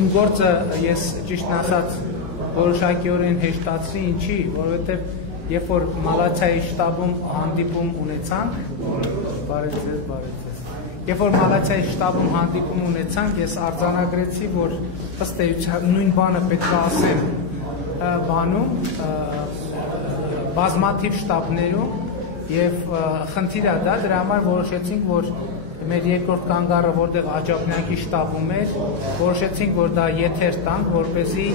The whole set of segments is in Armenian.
Իմ գործը ես ճիշտն ասած որոշակիորեն հեշտացրի, ինչի, որովհետև երբ որ մալացիայի շտաբում հանդիպում ունեցանք, երբ որ մալացիայի շտաբում հանդիպում ունեցանք, ես արձանագրեցի, որ ըստ էության նույն բանը պետք է ասեմ բանում, բազմաթիվ շտաբներում եւ խնդիրը դա դրա համար որոշեցինք, որ մեր երկրորդ կանգառը, որտեղ Աջափնյակի շտաբում էր, որոշեցինք, որ դա եթեր տանք, որպեսզի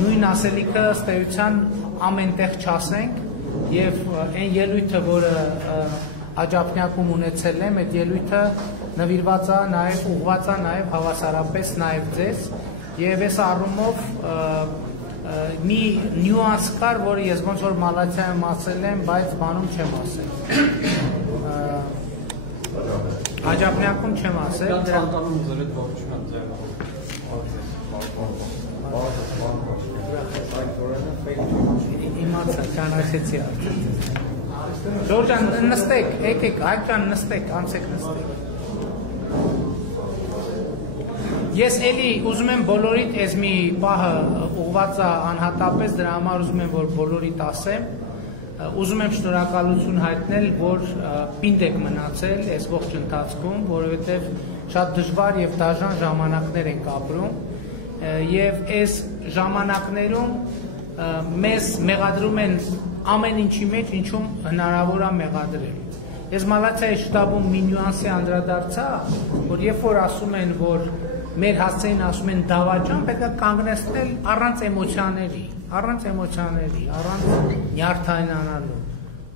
նույն ասելիքը ըստ էության ամենտեղ չասենք եւ այն ելույթը, որը Աջափնյակում ունեցել եմ, այդ ելույթը նվիրված է նաեւ ուղղված է նաեւ հավասարապես նաեւ ձեզ եւ այս առումով մի նյուանս կար, որը ես ոնց որ մալացիայում ասել եմ, բայց բանում չեմ ասել։ Աջափնյակում չեմ ասել, իմացա, ճանաչեցի արդեն։ Ժորժ ջան, նստեք, եկեք, Հայկ ջան, նստեք, անցեք նստեք։ Ես էլի ուզում եմ բոլորիդ այս մի պահը ուղղված է անհատապես, դրա համար ուզում եմ, որ բոլորիդ ասեմ, ուզում եմ շնորհակալություն հայտնել, որ պինդ եք մնացել այս ողջ ընթացքում, որովհետև շատ դժվար եւ դաժան ժամանակներ ենք ապրում եւ այս ժամանակներում մեզ մեղադրում են ամեն ինչի մեջ, ինչում հնարավոր է մեղադրել։ Ես մալացիայի շտաբում մի նյուանսի անդրադարձա, որ երբ որ ասում են, որ մեր հասցեին ասում են դավաճան, պետք է կանգնեցնել առանց էմոցիաների, առանց նյարդայնանալու։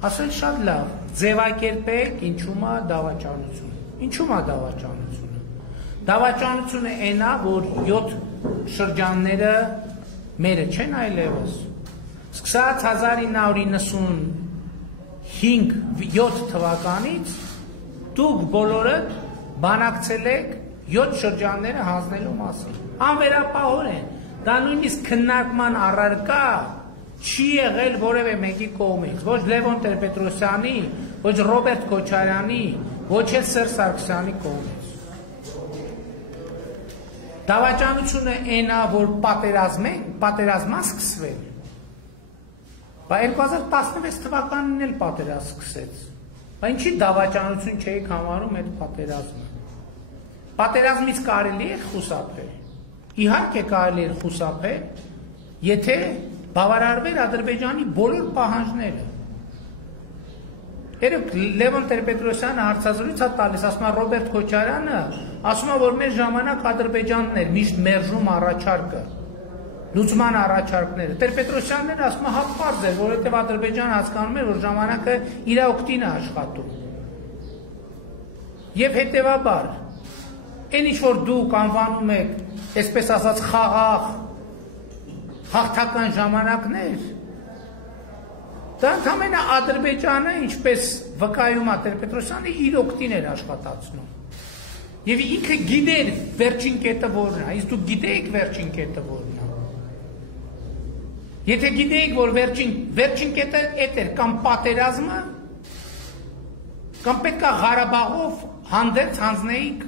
Ասել շատ լավ, ձևակերպեք ինչու՞մ է դավաճանությունը։ Ինչու՞մ է դավաճանությունը։ Դավաճանությունը այն է, որ 7 շրջանները մերը չեն այլևս։ Սկսած 1995-7 թվականից դուք բոլորդ բանակցել եք 7 շրջանները հանձնելու մասին։ Անվերապահորեն, դա նույնիսկ քննարկման առարկա չի եղել որևէ մեկի կողմից, ոչ Լևոն Տեր-Պետրոսյանի, ոչ Ռոբերտ Քոչարյանի, ոչ էլ Սերժ Սարգսյանի կողմից։ Դավաճանությունը այն է, որ պատերազմա սկսվել։ Բայց 2016 թվականին էլ պատերազմ սկսեց։ Բայց ինչի դավաճանություն չէիք համարում այդ պատերազմը։ Պատերազմից կարելի է խուսափել։ Իհարկե կարելի է խուսափել, եթե բավարարվեր Ադրբեջանի բոլոր պահանջները։ Երբ Լևոն Տեր-Պետրոսյանը հարցազրույց է տալիս, ասում է Ռոբերտ Քոչարյանը, ասում է, որ մեր ժամանակ Ադրբեջանն էր միշտ մերժում առաջարկը, լուծման առաջարկները։ Տեր-Պետրոսյանն էր ասում է, հա պարզ էր, որովհետև Ադրբեջանը հասկանում էր, որ ժամանակը իր օգտին է աշխատում։ Եվ հետևաբար այն ինչ որ դուք անվանում եք, այսպես ասած, խաղաղ, հաղթական ժամանակներ, դա ընդհանրապես Ադրբեջանը, ինչպես վկայում է Տեր-Պետրոսյանը, իր օգտին էր աշխատացնում։ Եվ ինքը գիտեր վերջին կետը որն է, իսկ դուք գիտեիք վերջին կետը որն է։ Եթե գիտեիք, որ վերջին կետը էդ էր, կամ պատերազմը, կամ պետք է Ղարաբաղով հանդերձ հանձնեիք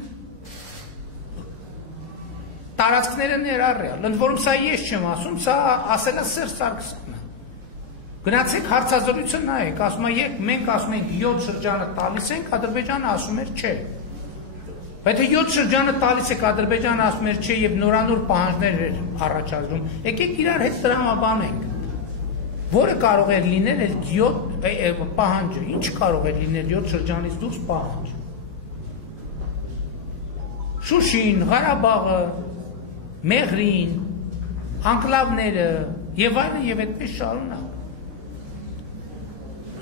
տարածքները ներառյալ, ընդ որում սա ես չեմ ասում, սա ասել է Սերժ Սարգսյանը։ Գնացեք հարցազրույցը նայեք, ասում է մենք ասում ենք 7 շրջանը տալիս ենք, Ադրբեջանը ասում էր չէ։ Բայց եթե 7 շրջանը տալիս եք, Ադրբեջանը ասում էր չէ եւ նորանոր պահանջներ էր առաջադրում, եկեք իրար հետ տրամաբանենք։ Որը կարող էր լինել այդ 7 պահանջը, ինչ կարող էր լինել 7 շրջանից դուրս պահանջ։ Շուշին, Ղարաբաղը, Մեղրին, անկլավները եւ այլն եւ այդպես շարունակ։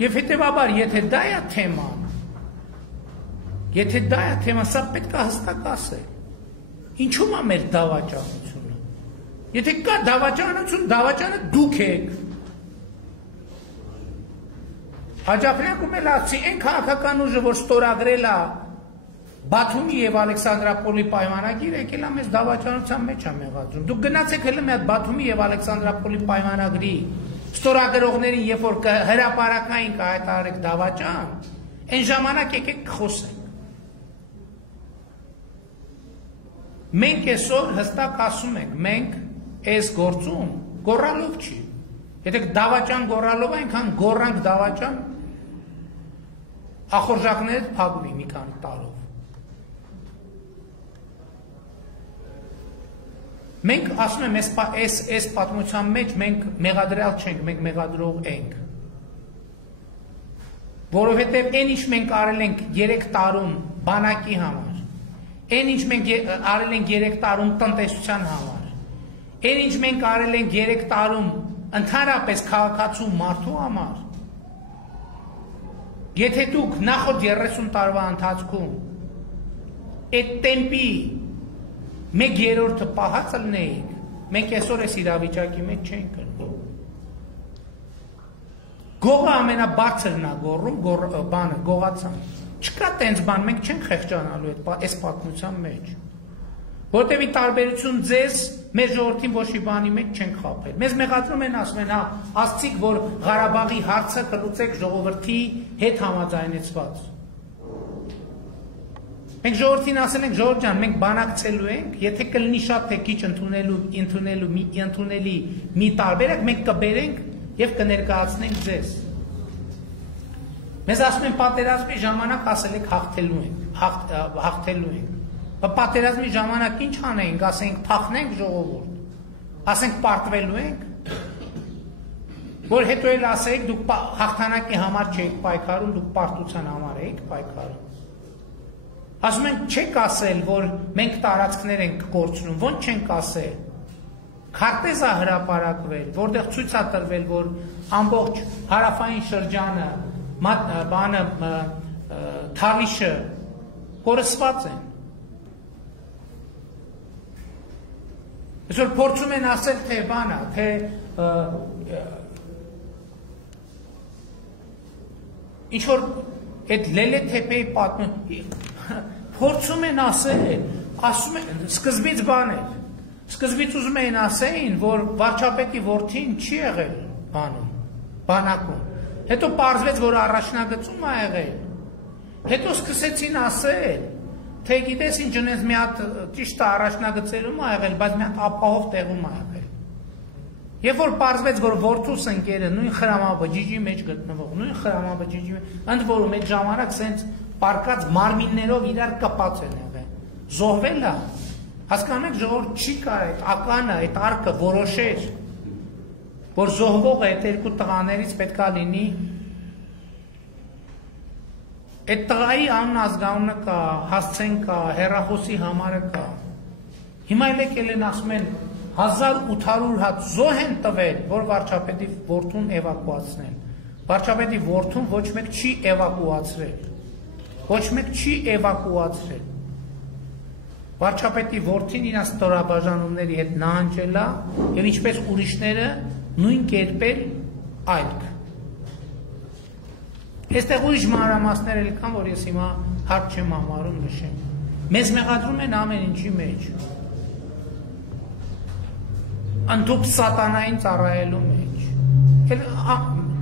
Եվ հետեւաբար, եթե դա է թեման, սա պետք է հստակ ասել։ Ինչու՞մ է մեր դավաճանությունը։ Եթե կա դավաճանություն, դավաճանը դուք եք։ Աջափնյակում էլ ասի, այն քաղաքական ուժը, որ ստորագրել է Բաթումի եւ Ալեքսանդրապոլի պայմանագիրը եկել է մեզ դավաճանության մեջ է մեղադրում։ Դուք գնացեք հենց մի հատ Բաթումի եւ Ալեքսանդրապոլի պայմանագրի ստորագրողներին, երբ որ հրապարակային կհայտարարեք դավաճան, այն ժամանակ եկեք կխոսենք։ Մենք այսօր հստակ ասում ենք, մենք այս գործում գոռալով չի։ Եթե դավաճան գոռալով այնքան գոռանք դավաճան ախորժակները փակվի մի քանի տարով։ Մենք ասում եմ այս պատմության մեջ մենք մեղադրյալ չենք, մենք մեղադրող ենք։ Որովհետև այն ինչ մենք արել ենք 3 տարում բանակի համար, այն ինչ մենք արել ենք 3 տարում տնտեսության համար, այն ինչ մենք արել ենք 3 տարում ընդհանրապես քաղաքացու մարդու համար, եթե դուք նախորդ 30 տարվա ընթացքում այդ տեմպի 1/3-ը պահած լինեիք, մենք այսօր այս իրավիճակի մեջ չենք կրնի։ Գողը ամենաբարձրն է գոռում, բանը գողացան։ Չկա տենց բան, մենք չենք խեղճանալու այս պատմության մեջ։ Որտեւ ի տարբերություն ձեզ, մեր ժողովրդին ոչ մի բանի մեջ չենք խաբել։ Մեզ մեղադրում են, ասում են, հա, ասցիք, որ Ղարաբաղի հարցը կլուծեք ժողովրդի հետ համաձայնեցված։ Մենք ժողովրդին ասել ենք, ժողովուրդ ջան, մենք բանակցելու ենք, եթե կլինի շատ թե քիչ ընդունելի մի տարբերակ, մենք կբերենք եւ կներկայացնենք ձեզ։ Մեզ ասում են պատերազմի ժամանակ ասել եք հաղթելու ենք։ Պատերազմի ժամանակ ինչ անենք, ասենք փախնենք ժողովուրդ, ասենք պարտվելու ենք, որ հետո էլ ասենք դուք հաղթանակի համար չեք պայքարում, դուք պարտության համար եք պայքարում։ Ասում են չեք ասել, որ մենք տարածքներ ենք կորցնում, ոնց չենք ասել։ Քարտեզ է հրապարակվել, որտեղ ցույց է տրվել, որ ամբողջ հարավային շրջանը, բանը Թավիշը կորսված են։ Այսօր փորձում են ասել, թե բանը, թե ինչ որ այդ Լելե թեփեի պատմում փորձում են ասել, ասում են, սկզբից բան էր, սկզբից ուզում էին ասեին, որ վարչապետի որդին չի եղել բանում, բանակում, հետո պարզվեց, որ առաջնագծում է եղել, հետո սկսեցին ասել, թե գիտես ինչ ունես մի հատ ճիշտ առաջնագծերում է եղել, բայց մի հատ ապահով տեղում է եղել, երբ որ պարզվեց, որ որդուս ընկերը նույն խրամաբջիջի մեջ գտնվող, նույն խրամաբջիջի մեջ, ընդ որում այդ ժամանակ սենց պարկած մարմիններով իրար կպած են եղել, զոհվել է, հասկանում եք ժողովուրդ չի կար այդ ականը, այդ արկը որոշեր, որ զոհվողը այդ երկու տղաներից պետքա լինի, այդ տղայի անուն ազգանունը կա, հասցեն կա, հեռախոսի համարը կա, հիմա եկել են ասում են 1800 հատ զոհ են տվել, որ վարչապետի որդուն էվակուացնեն, վարչապետի որդուն ոչ մեկ չի էվակուացրել, ոչ մեկ չի էվակուացրել, վարչապետի որդին իրան ստորաբաժանումների հետ նահանջել է եւ ինչպես ուրիշները նույն կերպել այլք։ Այստեղ ուրիշ մանրամասներ էլ կան, որ ես հիմա հարկ չեմ համարում նշեմ։ Մեզ մեղադրում են ամեն ինչի մեջ։ Ընդհանուր սատանային ծառայելու մեջ։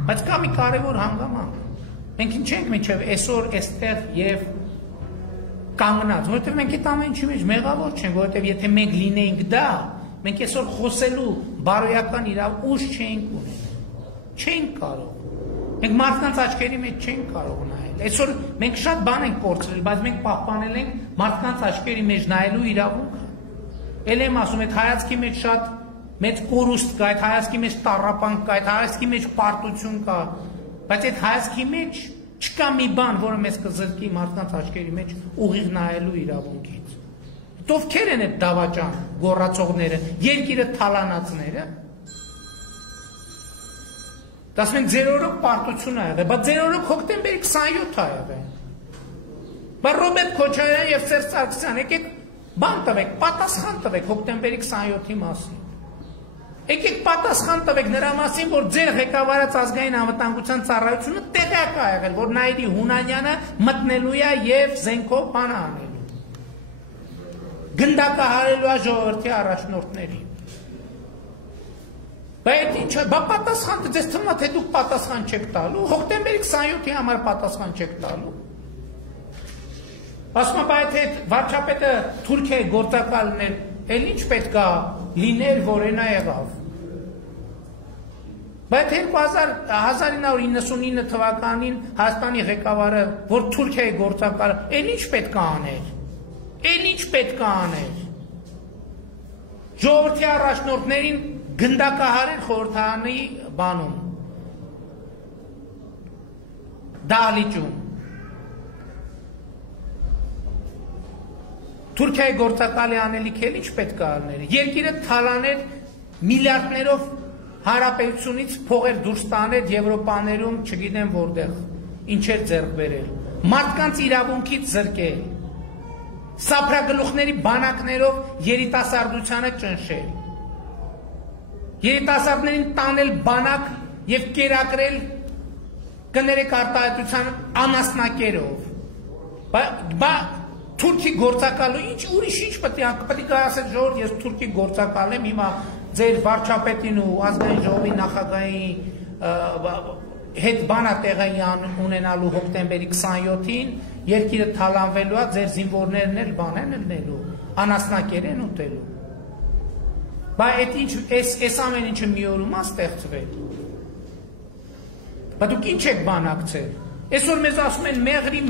Բայց կա մի կարևոր հանգամանք։ Մենք ինչ ենք մինչև այսօր այստեղ եւ կանգնած, որովհետեւ մենք այդ ամեն ինչի մեջ մեղավոր չենք, որովհետեւ եթե մենք լինեինք դա, մենք այսօր խոսելու բարոյական ուժ չէինք ունենալ։ Չենք կարող։ Մենք մարդկանց աչքերի մեջ չենք կարող նայել։ Այսօր մենք շատ բան ենք կորցրել, բայց մենք պահպանել ենք մարդկանց աչքերի մեջ նայելու իրավունքը։ Էլ եմ ասում, այդ հայացքի մեջ շատ մեծ կորուստ կա, այդ հայացքի մեջ տառապանք կա, այդ հայացքի մեջ պարտություն կա, բայց այդ հայացքի մեջ չկա մի բան, որը մեզ կզրկի մարդկանց աչքերի մեջ ուղիղ նայելու իրավունքից։ Ովքեր են այդ դավաճան գոռացողները, երկիրը թալանածները։ Դասում են ձեր օրոք պարտություն է եղել, բայց ձեր օրոք հոկտեմբերի 27 է եղել։ Բայց Ռոբերտ Քոչարյան եւ Սերժ Սարգսյան եկեք բան տվեք, պատասխան տվեք հոկտեմբերի 27-ի մասին։ Եկեք պատասխան տվեք նրա մասին, որ ձեր ղեկավարած ազգային անվտանգության ծառայությունը տեղյակ է եղել, որ Նաիրի Հունանյանը մտնելու է եւ զենքով բան անելու։ գնդակահարելու է ժողովրդի առաջնորդներին։ Բայց ինչ բա պատասխան դες թվում է թե դուք պատասխան չեք տալու, հոկտեմբերի 27-ի համար պատասխան չեք տալու։ Ասում եմ բայց այդ վարչապետը Թուրքիայի գործակալն էր, էլ ինչ պետք է լիներ, որ այնա եղավ։ Բայց 1999 թվականին Հայաստանի ղեկավարը, որ Թուրքիայի գործակալը, էլ ինչ պետք է աներ։ Էլ ինչ պետք է աներ։ Ժողովրդի առաջնորդներին գնդակահարել խորհրդարանի բանում, դահլիճում։ Թուրքիայի գործակալի անելիք էլ ինչ պետք է աներ։ Երկիրը թալաներ միլիարդներով հարաբերությունից փողեր դուրս տաներ Եվրոպաներում, չգիտեմ որտեղ, ինչեր ձեռք բերել։ Մարդկանց իրավունքից զրկել։ Սափրագլուխների բանակներով երիտասարդությանը ճնշել։ Երիտասարդներին տանել բանակ եւ կերակրել կներեք արտահայտության անասնակերով։ Բա Թուրքի գործակալը ինչ ուրիշ ինչ պետք է ասել ժողովուրդ, ես Թուրքի գործակալ եմ, հիմա ձեր վարչապետին ու ազգային ժողովի նախագահի հետ բանատեղի ունենալու հոկտեմբերի 27-ին երկիրը թալանվելու է, ձեր զինվորներն էլ բան են լնելու, անասնակեր են ուտելու։ Բա այդ ինչ այս ամեն ինչը մի օրում է ստեղծվել։ Բա դուք ինչ եք բանակցել։ Այսօր մեզ ասում են մեղրի։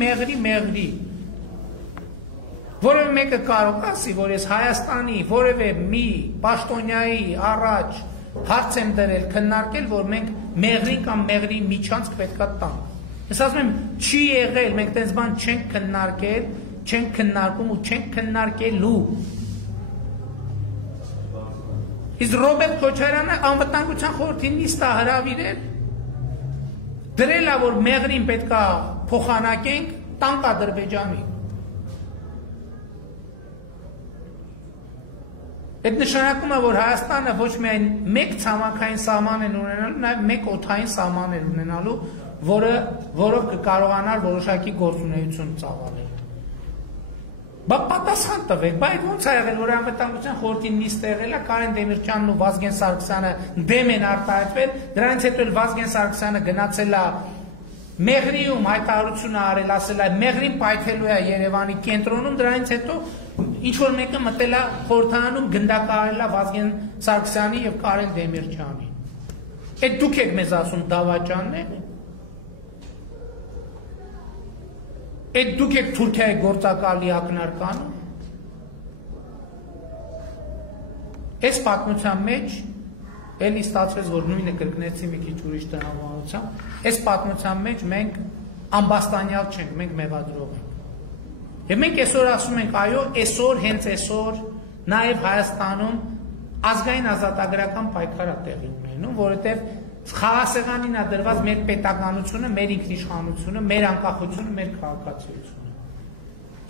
Որևէ մեկը կարող ասի, որ ես Հայաստանի որևէ մի պաշտոնյայի առաջ հարց եմ դրել, քննարկել, որ մենք մեղրի կամ մեղրի միջանցք պետք է տանք։ Ես ասում եմ, չի եղել, մենք տենց բան չենք քննարկել, չենք քննարկում ու չենք քննարկելու։ Իսկ Ռոբերտ Քոչարյանը անվտանգության խորհրդի նիստ է հրավիրել, դրել է, որ մեղրին պետք է փոխանակենք, տանք Ադրբեջանին։ Այդ նշանակում է, որ Հայաստանը ոչ միայն մեկ ցամաքային սահման են ունենալու, նաև մեկ օդային սահման են ունենալու, որով կկարողանար որոշակի գործունեություն ծավալել։ Բա պատասխան տվեք, բա այդ ոնց է եղել, որ անվտանգության խորհրդի նիստ եղել է, Կարեն Դեմիրճյանն ու Վազգեն Սարգսյանը դեմ են արտահայտվել, դրանից հետո էլ Վազգեն Սարգսյանը գնացել է Մեղրիում հայտարարություն արել, ասել է մեղրին պայթելու է Երևանի կենտրոնում, դրանից հետո ինչ որ մեկը մտել է խորհրդարանում գնդակահարել է Վազգեն Սարգսյանի եւ Կարեն Դեմիրճյանի։ Այդ դուք եք մեզ ասում դավաճանն է։ Այդ դուք եք Թուրքիայի գործակալի ակնարկանում։ Այս պատմության մեջ էլի ստացվեց, որ նույնը կրկնեցի մի քիչ ուրիշ տրամաբանությամբ, այս պատմության մեջ մենք ամբաստանյալ չենք, մենք մեղադրող ենք։ Եվ մենք այսօր ասում ենք, այո, այսօր, հենց այսօր, նաև Հայաստանում ազգային ազատագրական պայքար է տեղի ունենում, որովհետև խաղասեղանին է դրված մեր պետականությունը, մեր ինքնիշխանությունը, մեր անկախությունը, մեր քաղաքացիությունը։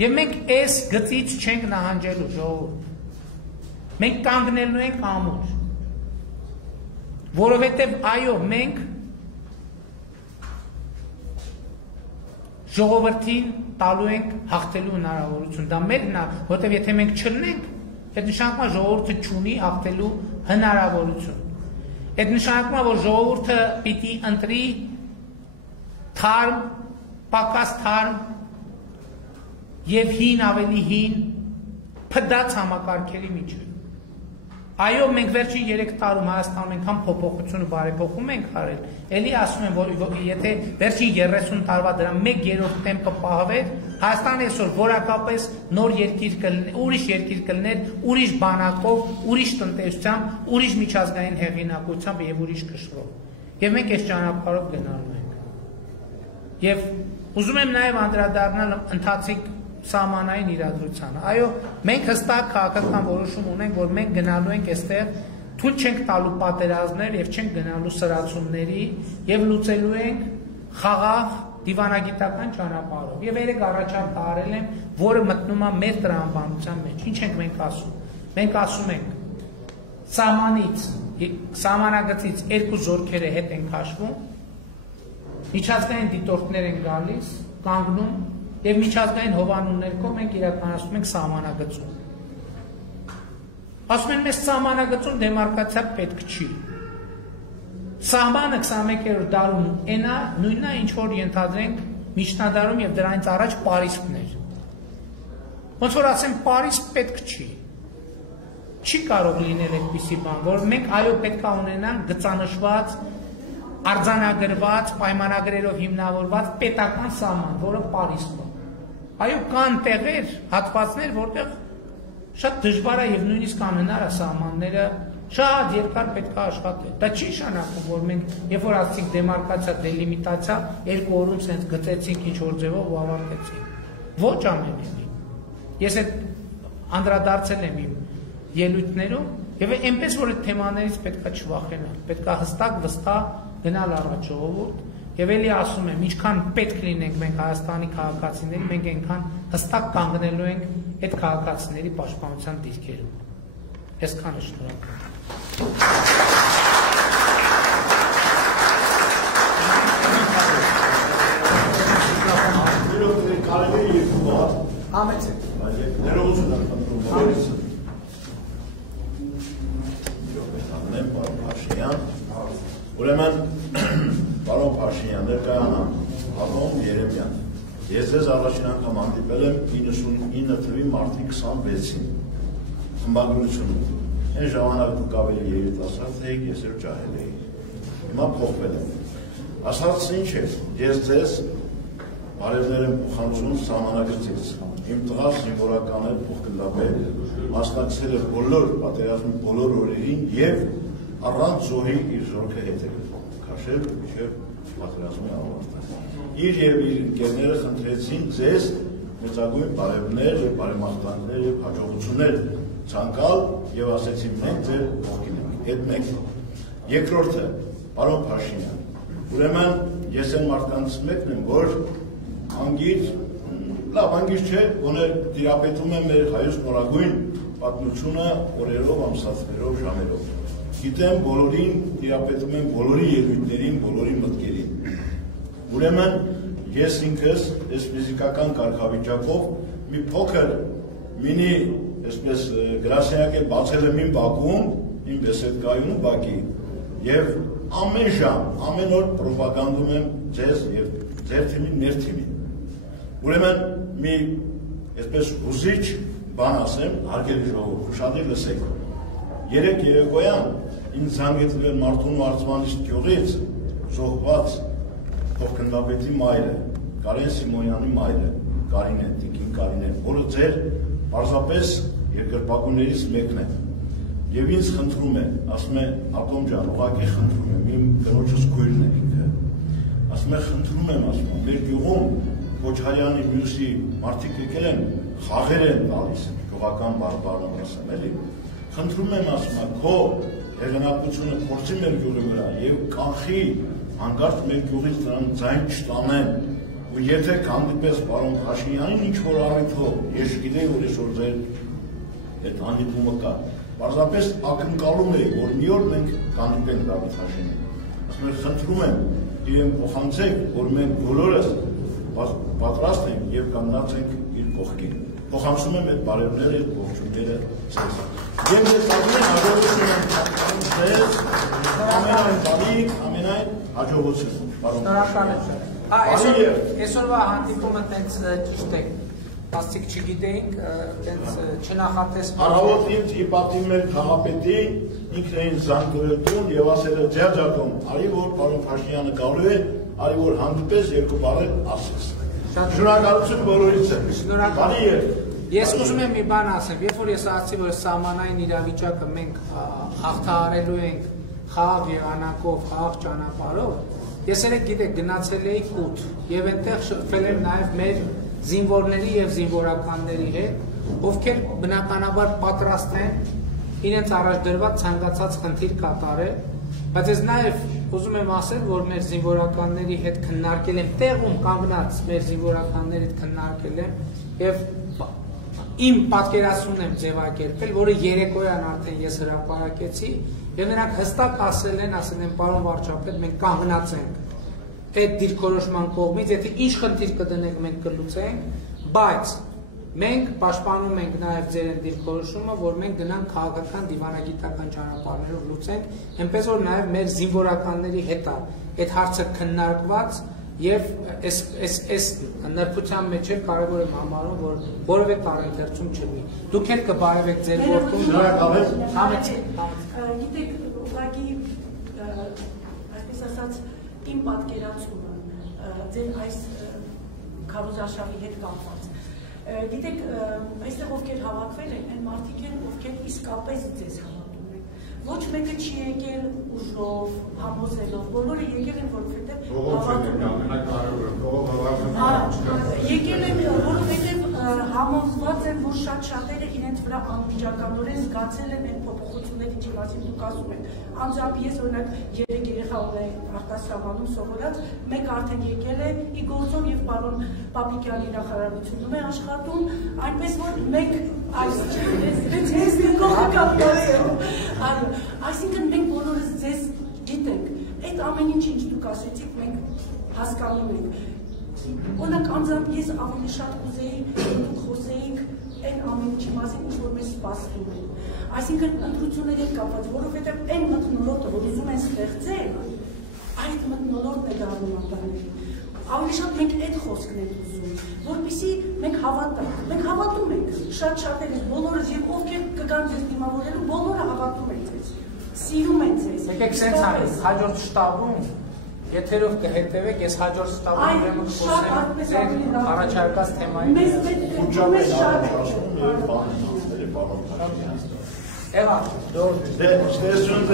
Եվ մենք այս գծից չենք նահանջելու, ժողովուրդ։ Մենք կանգնելու ենք ամուր։ Որովհետև այո, մենք ժողովրդին տալու ենք հաղթելու հնարավորություն, դա մերն է, որովհետև եթե մենք չլնենք, այդ նշանակում է ժողովուրդը չունի հաղթելու հնարավորություն։ Այդ նշանակում է, որ ժողովուրդը պիտի ընտրի թարմ, պակաս թարմ և հին ավելի հին փդած համակարգերի միջև։ Այո, մենք վերջին 3 տարում Հայաստանում այնքան փոփոխություն ու բարեփոխում ենք արել, էլի ասում եմ, որ եթե վերջին 30 տարվա դրա 1/3 տեմպը պահվեր, Հայաստանը այսօր որակապես նոր երկիր կլիներ, ուրիշ երկիր կլիներ, ուրիշ բանակով, ուրիշ տնտեսությամբ, ուրիշ միջազգային հեղինակությամբ եւ ուրիշ կշռով։ Եվ մենք այս ճանապարհով գնալու ենք։ Եվ ուզում եմ նաեւ անդրադառնալ ընթացիկ սահմանային իրադրությանը։ Այո, մենք հստակ քաղաքական որոշում ունենք, որ մենք գնալու ենք այստեղ, թույլ չենք տալու պատերազմներ եւ չենք գնալու սրացումների եւ լուծելու ենք խաղաղ դիվանագիտական ճանապարհով։ Եվ երեք առաջարկ տարել եմ, որը մտնում է մեր տրամաբանության մեջ։ Ինչ ենք մենք ասում։ Մենք ասում ենք սահմանագծից 2 զորքերը հետ են քաշվում, միջազգային դիտորդներ են գալիս, կանգնում եւ միջազգային հովանու ներքո մենք իրականացնում ենք սահմանագծում։ ասում են մեզ սահմանագծում դեմարկացիա պետք չի։ Սահմանը 21-րդ դարում այնա նույնն է, ինչ որ ենթադրենք միջնադարում եւ դրանից առաջ Պարիսպն էր։ Ոնց որ ասեմ, Պարիսպ պետք չի։ Չի կարող լինել այդպիսի բան, որ մենք այո պետք է ունենանք գծանշված, արձանագրված, պայմանագրերով հիմնավորված պետական սահման, որը Պարիսպը։ Այո, կան տեղեր, հատվածներ, որտեղ շատ դժվար է եւ նույնիսկ անհնար է սահմանները շատ երկար պետք է աշխատել։ Դա չի նշանակում, որ մենք երբ որ ասենք դեմարկացիա, դելիմիտացիա, 2 օրում sense գծեցինք ինչ որ ձևով ու ավարտեցինք։ Ոչ ամենևին։ Ես այդ անդրադարձել եմ իմ ելույթներում եւ այնպես որ այդ թեմաներից պետք է չվախենալ, պետք է հստակ վստահ գնալ առաջ ժողովուրդ եւ էլի ասում եմ, ինչքան պետք լինենք մենք Հայաստանի քաղաքացիների, մենք այնքան հստակ կանգնելու ենք այդ քաղաքացիների պաշտպանության դիրքերում։ Այսքանը շնորհակալ։ Ուրեմն, պարոն Փաշինյան, ներկայանամ, Ալոն Երեմյան, ես ձեզ առաջին անգամ հանդիպել եմ 99 թվականի մարտի 26-ին, խմբագրությունում, այն ժամանակ դուք ավելի երիտասարդ էիք, ես էլ ջահել էի, հիմա փոխվել եմ, ասած ինչ է, ես ձեզ բարևներ եմ փոխանցում սահմանագծից, իմ տղա զինվորական է փոխգնդապետ, մասնակցել է բոլոր պատերազմի բոլոր օրերին եւ առանց զոհի իր զորքը հետևել, քաշել մինչև պատերազմի ավարտը։ Իր եւ իր ընկերները խնդրեցին ձեզ մեծագույն բարևներ եւ բարեմաղթանքներ եւ հաջողություններ ցանկալ եւ ասեցին մենք ձեր կողքին ենք։ Այդ մեկ։ Երկրորդը, պարոն Փաշինյան, ուրեմն ես այն մարդկանց մեկն եմ, որ անգիր, լավ անգիր չէ, գոնե տիրապետում եմ մեր հայոց նորագույն պատմությունը օրերով, ամսաթվերով, ժամերով։ Գիտեմ բոլորին, տիրապետում եմ բոլորի ելույթներին, բոլորի մտքերին։ Ուրեմն ես ինքս այս ֆիզիկական կարգավիճակով մի փոքր մինի այսպես գրասենյակ է բացել եմ իմ բակում, իմ բեսեդկայում բակի եւ ամեն ժամ, ամեն օր պրոպագանդում եմ ձեզ եւ ձեր թիմին, մեր թիմին։ Ուրեմն մի այսպես հուզիչ բան ասեմ, հարգելի ժողովուրդ, շատ լսեք։ Երեք երեկոյան ինձ զանգեցրել Մարտունու Արծվանից գյուղից զոհված փոխգնդապետի մայրը, Կարեն Սիմոնյանի մայրը, Կարինե, Տիկին Կարինե, որը ձեր պարզապես երկրպագուներից մեկն է։ Եվ ինձ խնդրում է, ասում է, Ատոմ ջան, ուղղակի խնդրում եմ, իմ կնոջս քույրն է ինքը։ Ասում է, խնդրում եմ, ասում եմ, մեր գյուղում Քոչարյանի մյուսի մարդիկ եկել են, խաղեր են տալիս, գյուղական բարբառով ասեմ, էլի։ Խնդրում եմ, ասում եմ, քո հեղինակությունը փորձի մեր գյուղի վրա եւ կանխի հանկարծ մեր գյուղից նրան ձայն չտանեն ու եթե կհանդիպես պարոն Փաշինյանին ինչ որ առիթով ես գիտեի որ այսօր ձեր այդ հանդիպումը կա պարզապես ակնկալում էի որ մի օր մենք կհանդիպենք Դավիթ Փաշինյանին ասում եմ խնդրում եմ իրեն փոխանցեք որ մենք բոլորս պատրաստ ենք եւ կանգնած ենք իր կողքին փոխանցում եմ այդ բարևները այդ ողջույնները ձեզ Եվ ես ասում եմ հաջողություն եմ ձեզ, ամենայն բանիկ, ամենայն հաջողություն, պարոն Փաշինյան։ Այսօրվա հանդիպումը տենց ճիշտ է, աստիկ չգիտեինք, տենց չնախատեսվում։ Առավոտ ինձ իպատին մեր քաղաքապետին, ինքն էին զանգորետուն եւ ասել է ջաջակում, արի որ պարոն Փաշինյանը գալու է, արի որ հանդիպես երկու բառեր ասես։ Շնորհակալություն բոլորից եմ։ Շնորհակալ։ Ես ուզում եմ մի բան ասեմ, երբ որ ես ասացի, որ սահմանային իրավիճակը մենք հաղթահարելու ենք խաղաղ եղանակով, խաղաղ ճանապարհով, ես էլ գիտեք գնացել էի կուտ եւ այնտեղ շփվել եմ նաեւ մեր զինվորների եւ զինվորականների հետ, ովքեր բնականաբար պատրաստ են իրենց առաջ դրված ցանկացած խնդիր կատարել, բայց ես նաեւ ուզում եմ ասել, որ մեր զինվորականների հետ քննարկել եմ, տեղում կանգնած մեր զինվորականների հետ քննարկել եմ եւ իմ պատկերացումն եմ ձևակերպել, որը երեկոյան արդեն ես հրապարակեցի եւ նրանք հստակ ասել են պարոն վարչապետ, մենք կանգնած ենք այդ դիրքորոշման կողմից, եթե ինչ խնդիր կդնենք մենք կլուծենք, բայց Մենք պաշտպանում ենք նաև ձեր այն դիրքորոշումը, որ մենք գնանք քաղաքական դիվանագիտական ճանապարհներով լուծենք, այնպես որ նաև մեր զինվորականների հետ է այդ հարցը քննարկված եւ այս նրբության մեջ էլ կարեւոր է համարում, որ որևէ տարընթերցում չլինի։ Դուք էլ կբարևեք ձեր որդուն։ Գիտեք, ուղղակի այսպես ասած իմ պատկերացումը ձեր այս քարոզարշավի հետ կապված։ Գիտեք, այստեղ ովքեր հավաքվել են, այն մարդիկ են, ովքեր իսկապես ձեզ հավատում են։ Ոչ մեկը չի եկել ուժով, համոզելով, բոլորը եկել են, որովհետև եկել են, որովհետև համոզված են, որ շատ-շատերը իրենց վրա անմիջականորեն զգացել են այն փոփոխությունները, ինչի մասին դուք ասում եք։ Անձամբ ես օրինակ 3 երեխա ունեի արտասահմանում սովորած, մեկ արդեն եկել է ի գործով եւ պարոն Պապիկյանի նախարարությունում է աշխատում, այնպես որ մենք այսինքն մենք բոլորս ձեզ գիտենք, այդ ամեն ինչ դուք ասեցիք, մենք հասկանում ենք։ Օրինակ անձամբ ես ավելի շատ կուզեի, որ դուք խոսեիք այն ամեն ինչի մասին, ինչ որ մեզ սպասվում է։ Այսինքն ընտրությունների հետ կապված, որովհետև այն մթնոլորտը, որ ուզում են ստեղծել, այդ մթնոլորտն է դառնում ապաների։ Ավելի շատ մենք այդ խոսքն ենք ուզում, որպեսզի մենք հավատանք։ Մենք հավատում ենք, շատ-շատերը, բոլորս եւ ովքեր կգան ձեզ դիմավորելու, բոլորը հավատում են ձեզ, սիրում են ձեզ։ Եկեք սենց արեք, հաջորդ շտաբում եթերով կհետևեք, ես հաջորդ շտաբում ուրեմն խոսեմ ձեր առաջարկած թեմայի։ Եղա, Ստեսություն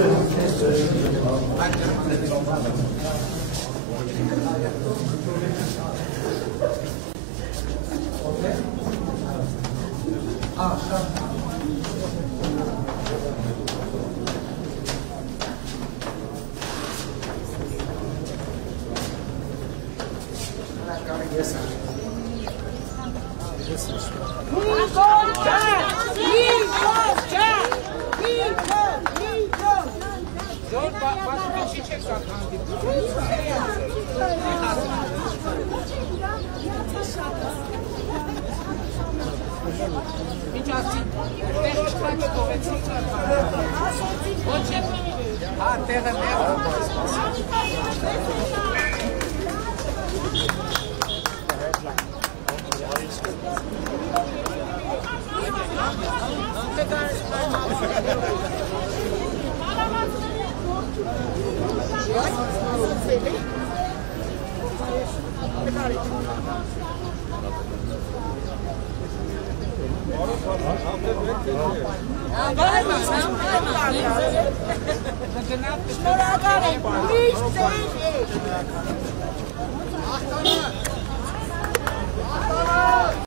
Շնորհակալ եմ։